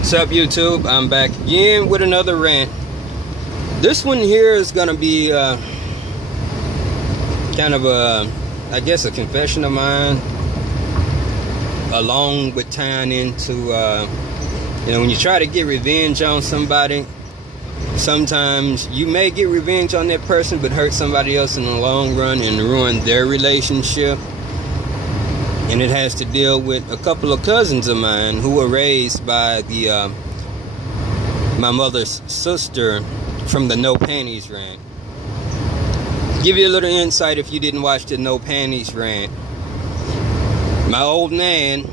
What's up, YouTube? I'm back again with another rant. This one here is gonna be kind of I guess a confession of mine, along with tying into when you try to get revenge on somebody, sometimes you may get revenge on that person but hurt somebody else in the long run and ruin their relationship. And it has to deal with a couple of cousins of mine who were raised by my mother's sister from the No Panties rant. Give you a little insight if you didn't watch the No Panties rant. My old man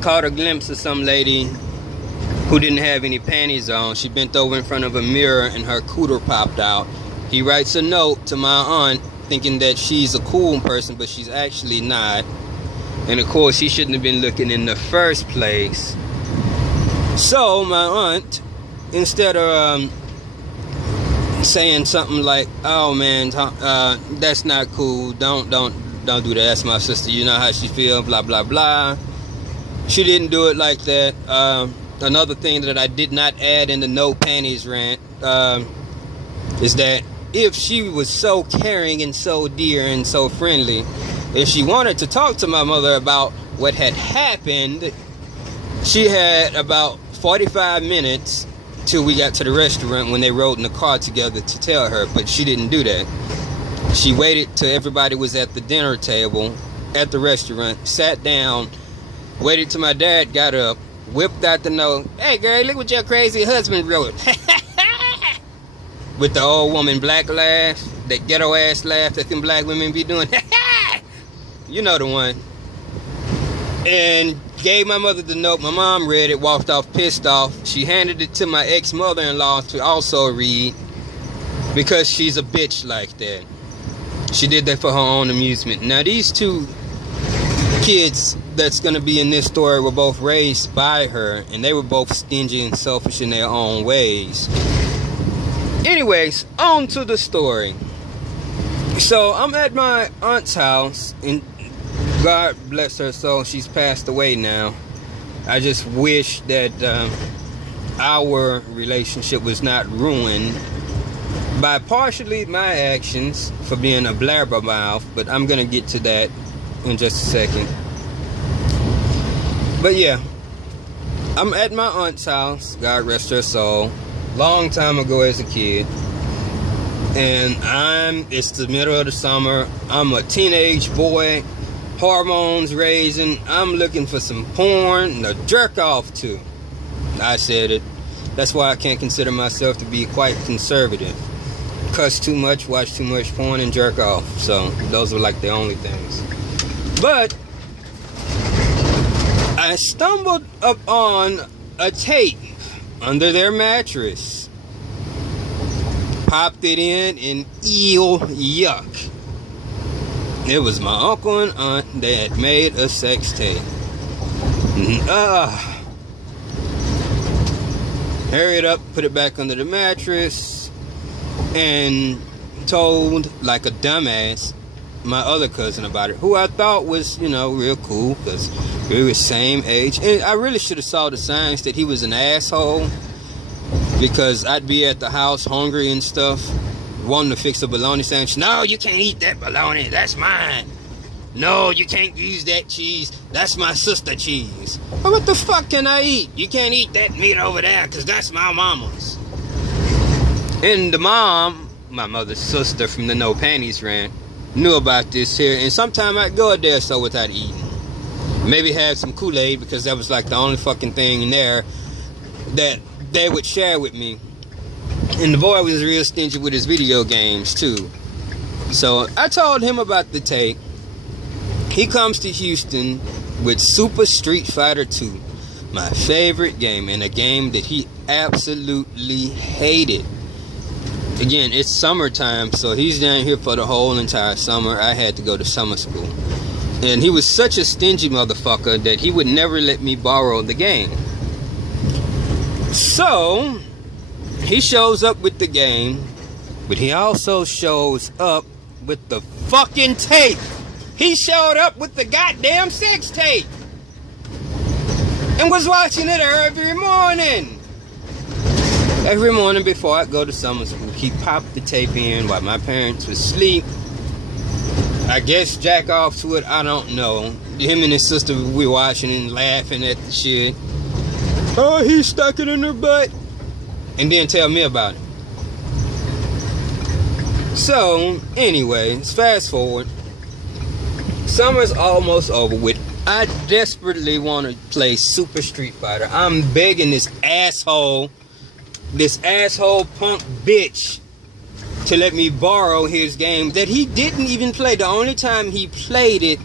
caught a glimpse of some lady who didn't have any panties on. She bent over in front of a mirror and her cooter popped out. He writes a note to my aunt thinking that she's a cool person, but she's actually not. And of course, he shouldn't have been looking in the first place. So my aunt, instead of saying something like, "Oh man, that's not cool. Don't do that. That's my sister. You know how she feels. Blah blah blah." She didn't do it like that. Another thing that I did not add in the No Panties rant is that if she was so caring and so dear and so friendly, if she wanted to talk to my mother about what had happened, she had about 45 minutes till we got to the restaurant when they rode in the car together to tell her, but she didn't do that. She waited till everybody was at the dinner table at the restaurant, sat down, waited till my dad got up, whipped out the note. "Hey girl, look what your crazy husband wrote." With the old woman black laugh, that ghetto ass laugh that them black women be doing. You know the one. And gave my mother the note. My mom read it, walked off pissed off. She handed it to my ex-mother-in-law to also read, because she's a bitch like that. She did that for her own amusement. Now these two kids that's going to be in this story were both raised by her, and they were both stingy and selfish in their own ways. Anyways, on to the story. So I'm at my aunt's house, and God bless her soul, she's passed away now. I just wish that our relationship was not ruined by partially my actions for being a blabbermouth, but I'm gonna get to that in just a second. But yeah, I'm at my aunt's house, God rest her soul, long time ago as a kid. And it's the middle of the summer. I'm a teenage boy, hormones raising. I'm looking for some porn to jerk off to. I said it. That's why I can't consider myself to be quite conservative. Cuss too much, watch too much porn, and jerk off. So those are like the only things. But I stumbled upon a tape under their mattress. Popped it in, and ew, yuck. It was my uncle and aunt that had made a sex tape. Hurried up, put it back under the mattress, and told, like a dumbass, my other cousin about it, who I thought was, real cool, because we were same age. And I really should have saw the signs that he was an asshole, because I'd be at the house hungry and stuff, wanting to fix a bologna sandwich. "No, you can't eat that bologna, that's mine. No, you can't use that cheese, that's my sister cheese." Well, what the fuck can I eat? "You can't eat that meat over there, because that's my mama's." And the mom, my mother's sister from the No Panties rant, knew about this here, and sometime I'd go a day or so without eating. Maybe have some Kool-Aid, because that was like the only fucking thing in there that they would share with me. And the boy was real stingy with his video games too. So I told him about the tape. He comes to Houston with Super Street Fighter 2, my favorite game, and a game that he absolutely hated. Again, it's summertime, so he's down here for the whole entire summer. I had to go to summer school. And he was such a stingy motherfucker that he would never let me borrow the game. So he shows up with the game, but he also shows up with the fucking tape. He showed up with the goddamn sex tape. and was watching it every morning. Every morning before I go to summer school, he popped the tape in while my parents was asleep. I guess jack off to it, I don't know. Him and his sister were watching and laughing at the shit. Oh, he stuck it in her butt. And then tell me about it. So, anyways, fast forward. Summer's almost over with. I desperately want to play Super Street Fighter. I'm begging this asshole punk bitch to let me borrow his game that he didn't even play. The only time he played it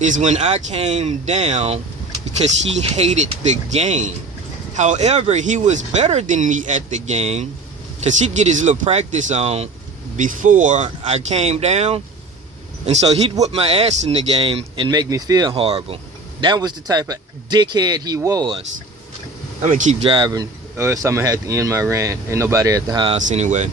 is when I came down because he hated the game. However, he was better than me at the game because he'd get his little practice on before I came down. And so he'd whoop my ass in the game and make me feel horrible. That was the type of dickhead he was. I'm going to keep driving or else I'm going to have to end my rant. Ain't nobody at the house anyway.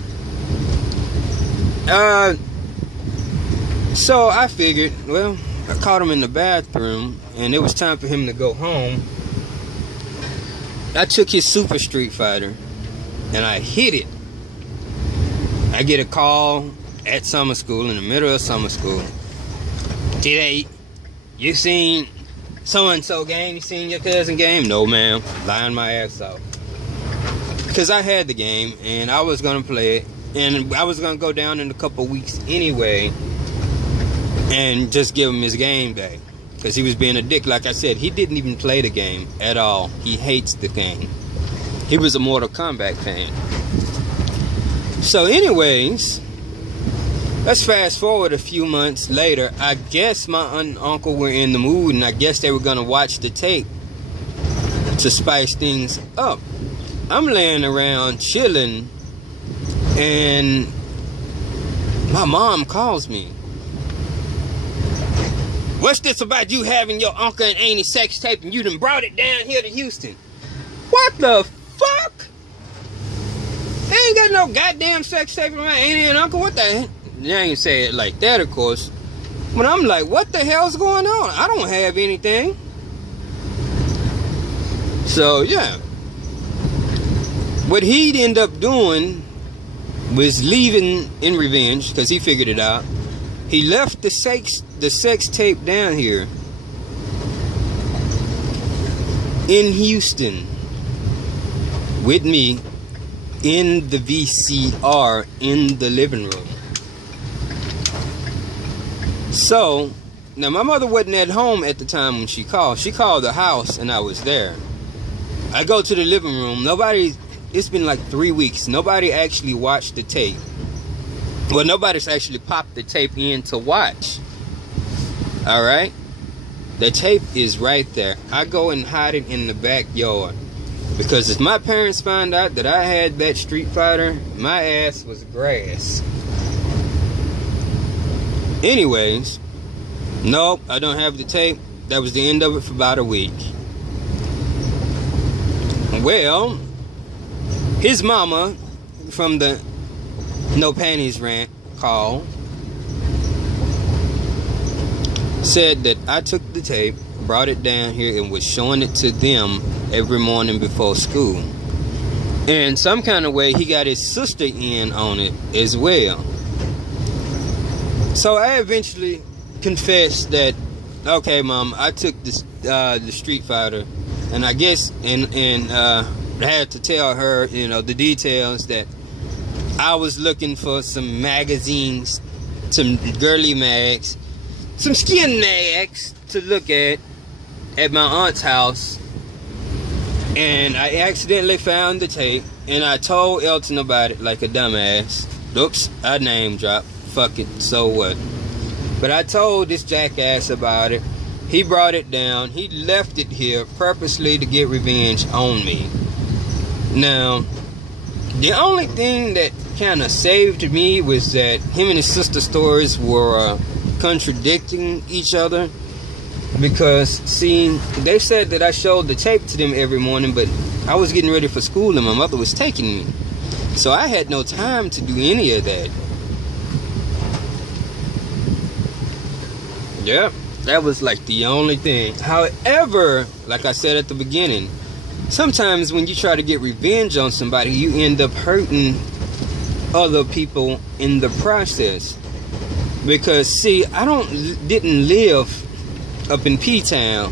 So I figured, well, I caught him in the bathroom and it was time for him to go home. I took his Super Street Fighter and I hit it. I get a call at summer school, in the middle of summer school. Today, you seen so-and-so game? You seen your cousin game? No, ma'am. Lying my ass off. Because I had the game and I was going to play it. And I was going to go down in a couple weeks anyway and just give him his game back. Because he was being a dick. Like I said, he didn't even play the game at all. He hates the game. He was a Mortal Kombat fan. So anyways, let's fast forward a few months later. I guess my aunt and uncle were in the mood and I guess they were going to watch the tape to spice things up. I'm laying around chilling and my mom calls me. What's this about you having your uncle and auntie sex tape and you done brought it down here to Houston? What the fuck? I ain't got no goddamn sex tape with my auntie and uncle. What the hell? I ain't say it like that, of course. But I'm like, what the hell's going on? I don't have anything. So, yeah. What he'd end up doing was leaving in revenge, because he figured it out. He left the sex tape down here in Houston with me in the VCR in the living room. So, now my mother wasn't at home at the time when she called. She called the house and I was there. I go to the living room. It's been like 3 weeks. Nobody actually watched the tape. Well, nobody's actually popped the tape in to watch. Alright? The tape is right there. I go and hide it in the backyard. Because if my parents find out that I had that Street Fighter, my ass was grass. Anyways, nope, I don't have the tape. That was the end of it for about a week. Well, his mama from the No Panties rant call said that I took the tape, brought it down here, and was showing it to them every morning before school. And some kind of way he got his sister in on it as well. So I eventually confessed that, okay, Mom, I took this the Street Fighter, and I guess I had to tell her, you know, the details, that I was looking for some magazines, some girly mags, some skin mags to look at my aunt's house, and I accidentally found the tape, and I told Elton about it like a dumbass. Oops, I name dropped. Fuck it, so what? But I told this jackass about it. He brought it down. He left it here purposely to get revenge on me. Now, the only thing that kind of saved me was that him and his sister stories were contradicting each other. Because, see, they said that I showed the tape to them every morning, but I was getting ready for school and my mother was taking me. So I had no time to do any of that. Yep. That was like the only thing. However, like I said at the beginning, sometimes when you try to get revenge on somebody, you end up hurting other people in the process. Because see, I didn't live up in P-Town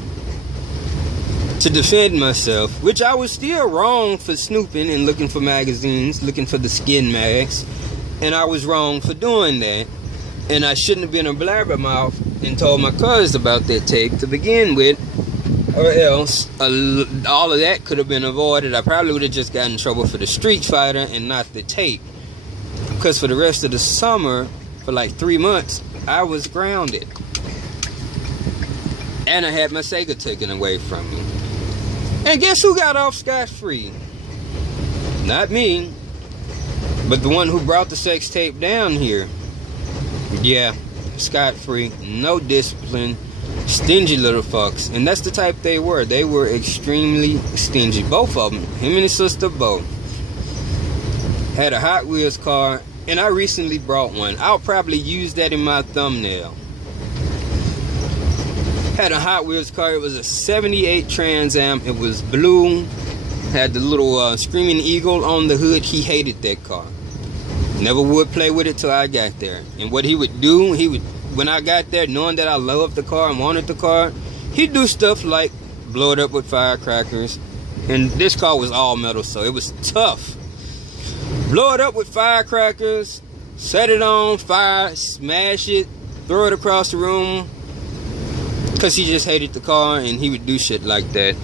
to defend myself, which I was still wrong for snooping and looking for magazines, looking for the skin mags, and I was wrong for doing that. And I shouldn't have been a blabbermouth and told my cousins about that tape to begin with, or else all of that could have been avoided. I probably would have just gotten in trouble for the Street Fighter and not the tape, because for the rest of the summer, for like 3 months, I was grounded, and I had my Sega taken away from me. And guess who got off scot-free? Not me, but the one who brought the sex tape down here. Yeah, scot-free, no discipline, stingy little fucks. And that's the type they were. They were extremely stingy. Both of them, him and his sister both, had a Hot Wheels car, and I recently brought one. I'll probably use that in my thumbnail. Had a Hot Wheels car. It was a 78 Trans Am. It was blue. Had the little Screaming Eagle on the hood. He hated that car. Never would play with it till I got there. And what he would do, when I got there, knowing that I loved the car and wanted the car, he'd do stuff like blow it up with firecrackers. And this car was all metal, so it was tough. Blow it up with firecrackers, set it on fire, smash it, throw it across the room. Because he just hated the car, and he would do shit like that.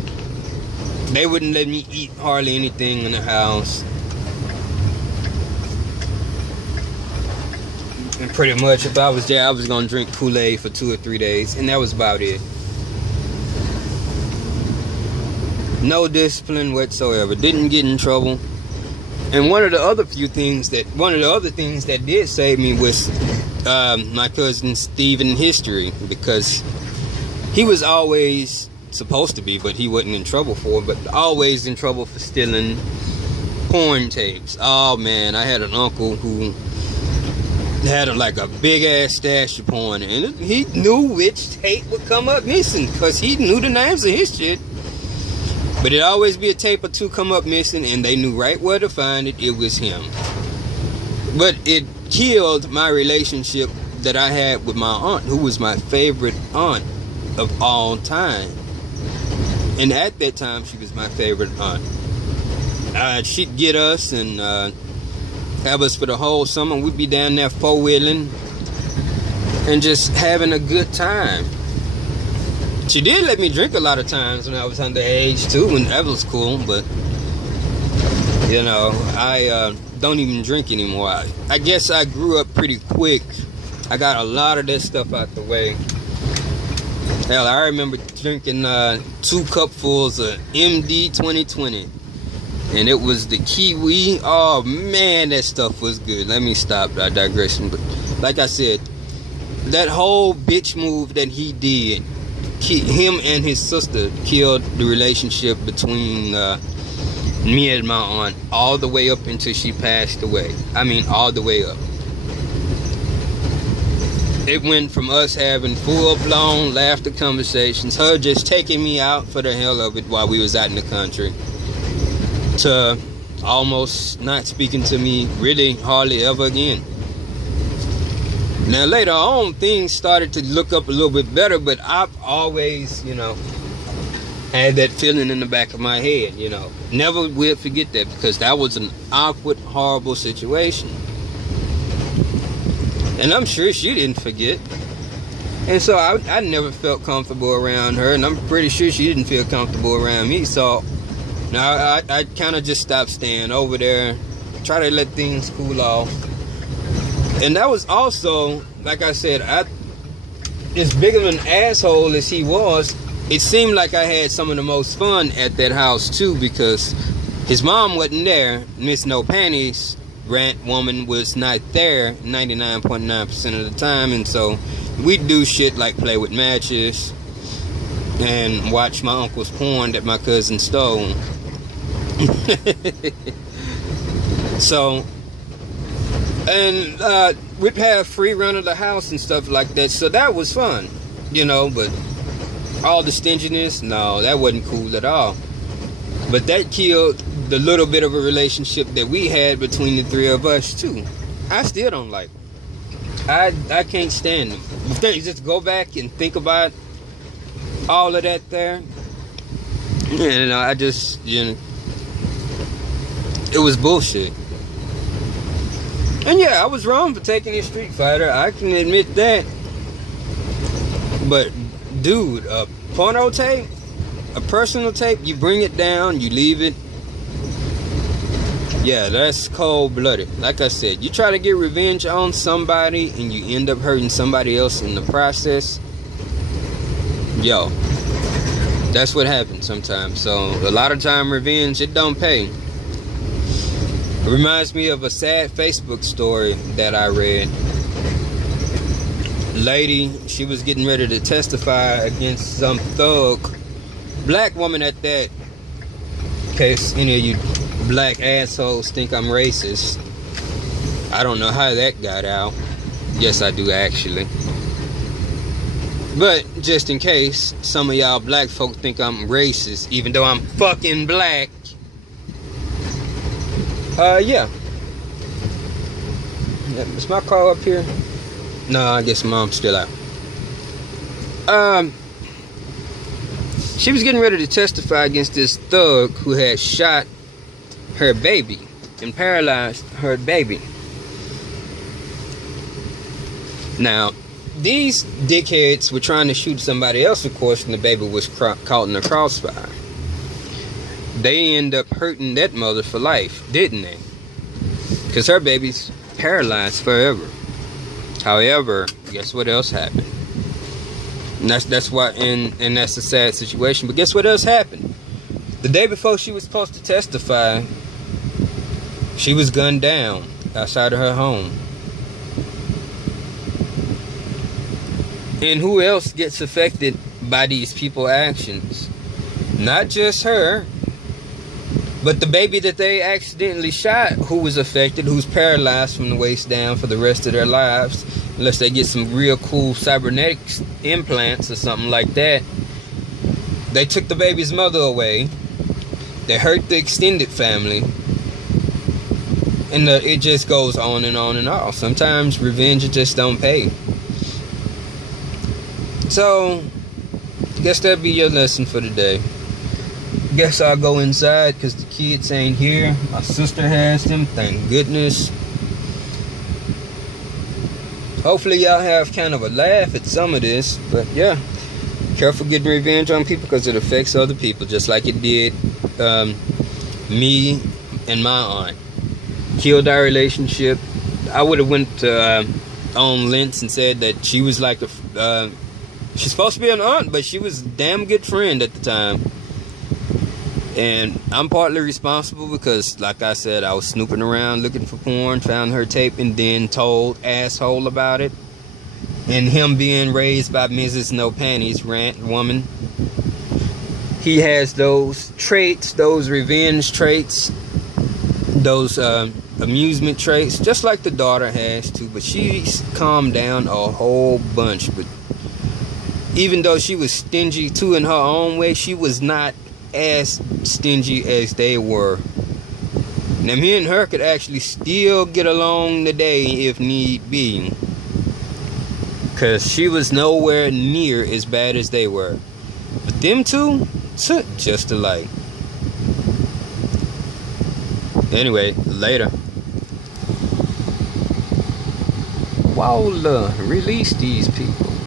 They wouldn't let me eat hardly anything in the house. And pretty much, if I was there, I was going to drink Kool-Aid for 2 or 3 days. And that was about it. No discipline whatsoever. Didn't get in trouble. And one of the other things that did save me was my cousin Steve in history. Because he was always supposed to be, but he wasn't in trouble for it. But always in trouble for stealing porn tapes. Oh man, I had an uncle who had like a big ass stash of porn, and he knew which tape would come up missing because he knew the names of his shit. But it'd always be a tape or two come up missing, and they knew right where to find it. It was him. But it killed my relationship that I had with my aunt, who was my favorite aunt of all time. And at that time, she was my favorite aunt. She'd get us and have us for the whole summer. We'd be down there four-wheeling and just having a good time. She did let me drink a lot of times when I was underage too, and that was cool. But you know, I don't even drink anymore. I guess I grew up pretty quick. I got a lot of that stuff out the way. Hell, I remember drinking 2 cupfuls of MD 2020. And it was the kiwi. Oh man, that stuff was good. Let me stop that digression. But like I said, that whole bitch move that he did, him and his sister killed the relationship between me and my aunt all the way up until she passed away. I mean, all the way up. It went from us having full-blown laughter conversations, her just taking me out for the hell of it while we was out in the country, to almost not speaking to me really hardly ever again. Now later on, things started to look up a little bit better, but I've always, you know, had that feeling in the back of my head, you know. Never will forget that, because that was an awkward, horrible situation. And I'm sure she didn't forget. And so I never felt comfortable around her, and I'm pretty sure she didn't feel comfortable around me. So now I kind of just stopped staying over there, try to let things cool off. And that was also, like I said, as big of an asshole as he was, it seemed like I had some of the most fun at that house too, because his mom wasn't there. Miss No Panties rant woman was not there 99.9% of the time, and so we'd do shit like play with matches and watch my uncle's porn that my cousin stole. So, and we'd have free run of the house and stuff like that, so that was fun. you know, but all the stinginess, no, that wasn't cool at all. But that killed the little bit of a relationship that we had between the three of us too. I still don't like them. I can't stand them. Just go back and think about all of that there. You know, I just, you know, it was bullshit. And yeah, I was wrong for taking a Street Fighter. I can admit that. But dude, a porno tape, a personal tape, you bring it down, you leave it. Yeah, that's cold-blooded. Like I said, you try to get revenge on somebody and you end up hurting somebody else in the process. Yo, that's what happens sometimes. So a lot of time revenge, it don't pay. It reminds me of a sad Facebook story that I read. Lady, she was getting ready to testify against some thug, black woman at that. In case any of you black assholes think I'm racist, I don't know how that got out. Yes, I do actually. But just in case some of y'all black folk think I'm racist, even though I'm fucking black. Yeah. Is my car up here? No, I guess mom's still out. She was getting ready to testify against this thug who had shot her baby and paralyzed her baby. Now, these dickheads were trying to shoot somebody else, of course, and the baby was caught in the crossfire. They end up hurting that mother for life, didn't they? Because her baby's paralyzed forever. However, guess what else happened? And that's why, and that's a sad situation. But guess what else happened? The day before she was supposed to testify, she was gunned down outside of her home. And who else gets affected by these people's actions? Not just her, but the baby that they accidentally shot, who was affected, who's paralyzed from the waist down for the rest of their lives, unless they get some real cool cybernetic implants or something like that. They took the baby's mother away. They hurt the extended family. And it just goes on and on and on. Sometimes revenge just don't pay. So, I guess that'd be your lesson for today. Guess I'll go inside because the kids ain't here. My sister has them, thank goodness. Hopefully y'all have kind of a laugh at some of this. But yeah, careful getting revenge on people because it affects other people. Just like it did me and my aunt. Killed our relationship. I would have went on Lentz and said that she was like she's supposed to be an aunt, but she was a damn good friend at the time. And I'm partly responsible because, like I said, I was snooping around looking for porn, found her tape, and then told asshole about it. And him being raised by Mrs. No Panties, rant woman. He has those traits, those revenge traits, those amusement traits, just like the daughter has too. But she's calmed down a whole bunch. But even though she was stingy too in her own way, she was not as stingy as they were. Now me and her could actually still get along today if need be, because she was nowhere near as bad as they were. But them two took just alike. Anyway, later. Walla, release these people.